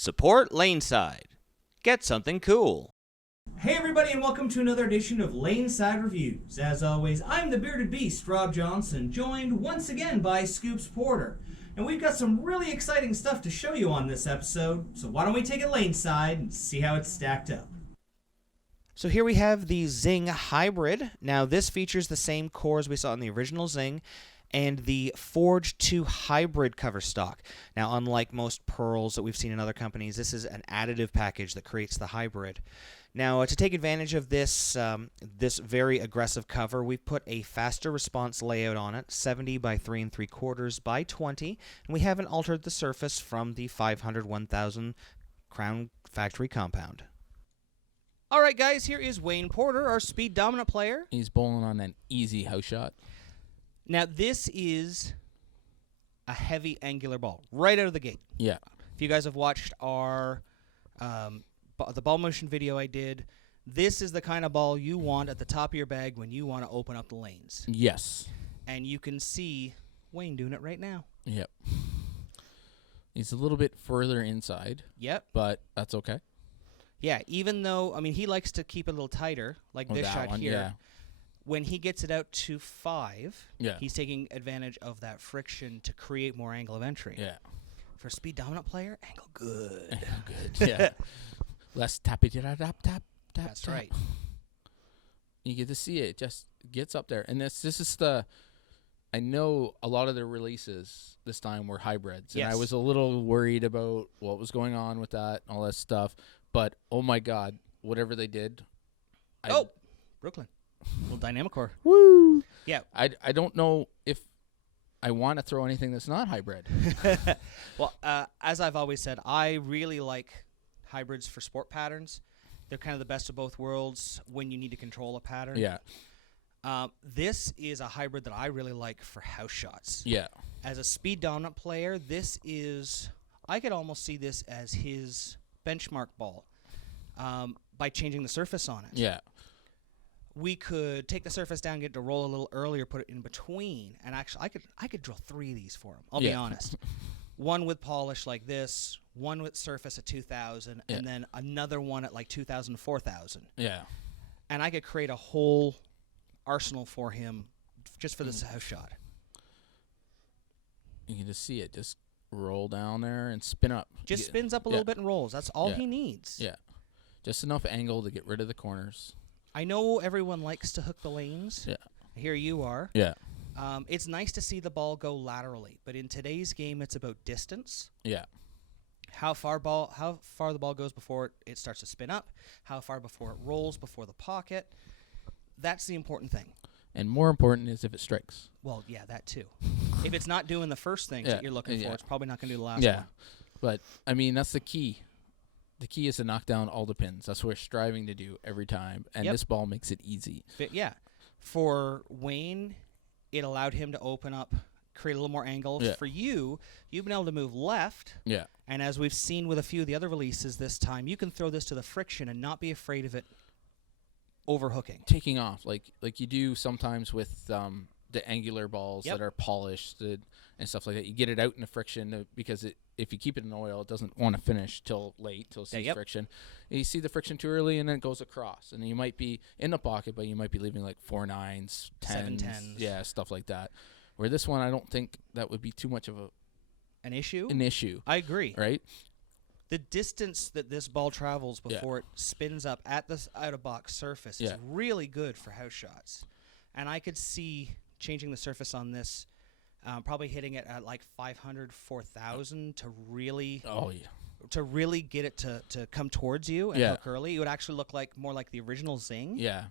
Support Laneside. Get something cool. Hey everybody, and welcome to another edition of Laneside Reviews. As always, I'm the bearded beast, Rob Johnson, joined once again by Scoops Porter. And we've got some really exciting stuff to show you on this episode, so why don't we take it Laneside and see how it's stacked up. So here we have the ZING Hybrid. Now this features the same cores we saw in the original ZING and the Forged 2 Hybrid cover stock. Now unlike most pearls that we've seen in other companies, this is an additive package that creates the hybrid. Now to take advantage of this this very aggressive cover, we've put a faster response layout on it, 70 by 3 3/4 by 20, and we haven't altered the surface from the 500-1000 Crown Factory compound. All right, guys, here is Wayne Porter, our speed dominant player. He's bowling on an easy house shot. Now, this is a heavy angular ball right out of the gate. Yeah. If you guys have watched our the ball motion video I did, this is the kind of ball you want at the top of your bag when you want to open up the lanes. Yes. And you can see Wayne doing it right now. Yep. He's a little bit further inside. Yep. But that's okay. Yeah, even though, I mean, he likes to keep it a little tighter, like this shot here. Yeah. When he gets it out to 5, Yeah. he's taking advantage of that friction to create more angle of entry. Yeah. For a speed dominant player, angle good. Good. Yeah. Less tappy tap tap tap. That's tap. right. You get to see it. Just gets up there. And this is the, I know a lot of their releases this time were hybrids. And Yes. I was a little worried about what was going on with that and all that stuff. But, oh my God, whatever they did. Brooklyn. Little dynamic core. Woo! Yeah. I don't know if I want to throw anything that's not hybrid. Well, as I've always said, I really like hybrids for sport patterns. They're kind of the best of both worlds when you need to control a pattern. Yeah. This is a hybrid that I really like for house shots. Yeah. As a speed dominant player, this is, I could almost see this as his benchmark ball by changing the surface on it. Yeah. We could take the surface down, get it to roll a little earlier, put it in between, and actually, I could drill 3 of these for him. I'll be honest. One with polish like this, one with surface at 2,000, and then another one at like 2,000 to 4,000. Yeah. And I could create a whole arsenal for him just for this house shot. You can just see it just roll down there and spin up. Just spins up a little bit and rolls. That's all he needs. Yeah. Just enough angle to get rid of the corners. I know everyone likes to hook the lanes. Yeah. Here you are. Yeah. It's nice to see the ball go laterally, but in today's game, it's about distance. Yeah. How far the ball goes before it starts to spin up, how far before it rolls before the pocket. That's the important thing. And more important is if it strikes. Well, yeah, that too. If it's not doing the first things that you're looking for, it's probably not going to do the last one. But, I mean, that's the key. The key is to knock down all the pins. That's what we're striving to do every time. And this ball makes it easy. Yeah. For Wayne, it allowed him to open up, create a little more angle. Yeah. For you, you've been able to move left. Yeah. And as we've seen with a few of the other releases this time, you can throw this to the friction and not be afraid of it overhooking. Taking off, like you do sometimes with the angular balls that are polished and stuff like that. You get it out in the friction because if you keep it in oil, it doesn't want to finish till late, till it sees friction. And you see the friction too early, and then it goes across. And you might be in the pocket, but you might be leaving like 4 9s, 10s, 7-10s. Yeah, stuff like that. Where this one, I don't think that would be too much of an issue. I agree. Right? The distance that this ball travels before it spins up at this out-of-box surface is really good for house shots. And I could see changing the surface on this, probably hitting it at like 500, 4,000 to really get it to come towards you and hook early. It would actually look like more like the original ZING. Yeah.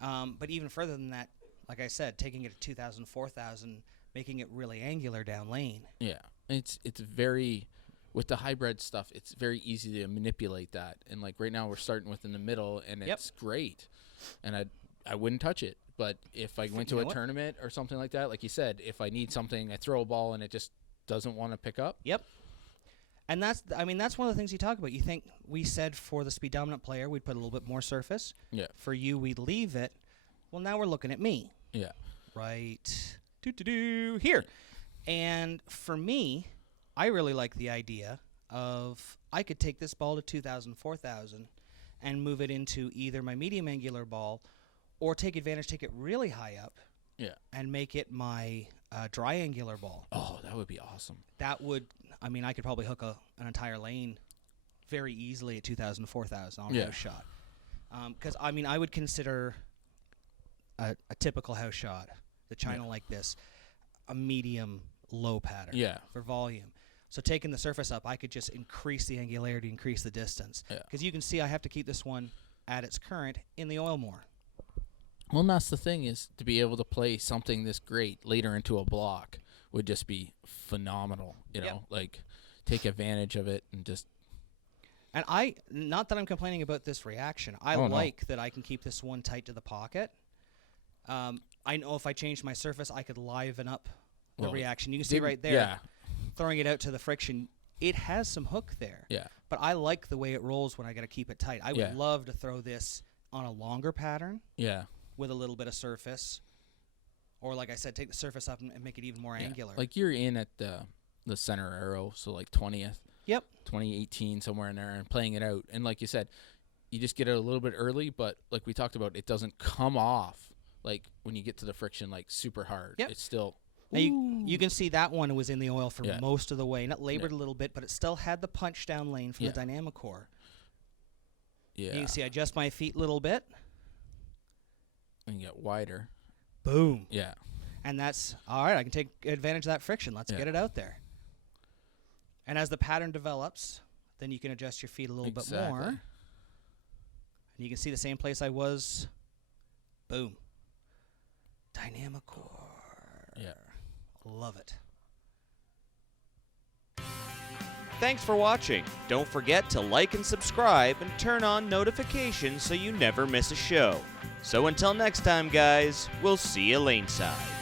But even further than that, like I said, taking it to 2,000, 4,000, making it really angular down lane. Yeah. It's very... With the hybrid stuff, it's very easy to manipulate that. And, like, right now we're starting with in the middle, and it's great. And I wouldn't touch it. But if I went to a tournament or something like that, like you said, if I need something, I throw a ball and it just doesn't want to pick up. Yep. And that's one of the things you talk about. You think we said for the speed dominant player, we'd put a little bit more surface. Yeah. For you, we'd leave it. Well, now we're looking at me. Yeah. Right. Here. And for me, I really like the idea of I could take this ball to 2,000, 4,000 and move it into either my medium angular ball or take it really high up and make it my dry angular ball. Oh, that would be awesome. That would, I mean, I could probably hook an entire lane very easily at 2,000, 4,000 on a house shot. Because, I mean, I would consider a typical house shot, the China like this, a medium low pattern for volume. So taking the surface up, I could just increase the angularity, increase the distance. Because you can see I have to keep this one at its current in the oil more. Well, and that's the thing, is to be able to play something this great later into a block would just be phenomenal. You know, like take advantage of it and just. And not that I'm complaining about this reaction. I like that I can keep this one tight to the pocket. I know if I changed my surface, I could liven up the reaction. You can see right there, throwing it out to the friction, it has some hook there. Yeah. But I like the way it rolls when I got to keep it tight. I would love to throw this on a longer pattern. Yeah. With a little bit of surface. Or, like I said, take the surface up and make it even more angular. Like you're in at the center arrow, so like 20th. Yep. 2018, somewhere in there, and playing it out. And like you said, you just get it a little bit early, but like we talked about, it doesn't come off like when you get to the friction like super hard. It's still. Now you can see that one was in the oil for most of the way. And it labored a little bit, but it still had the punch down lane from the dynamic core. Yeah. And you can see I adjust my feet a little bit. And get wider. Boom. Yeah. And that's, all right, I can take advantage of that friction. Let's get it out there. And as the pattern develops, then you can adjust your feet a little bit more. And you can see the same place I was. Boom. Dynamic core. Yeah. Love it. Thanks for watching. Don't forget to like and subscribe and turn on notifications so you never miss a show. So until next time, guys, we'll see you laneside.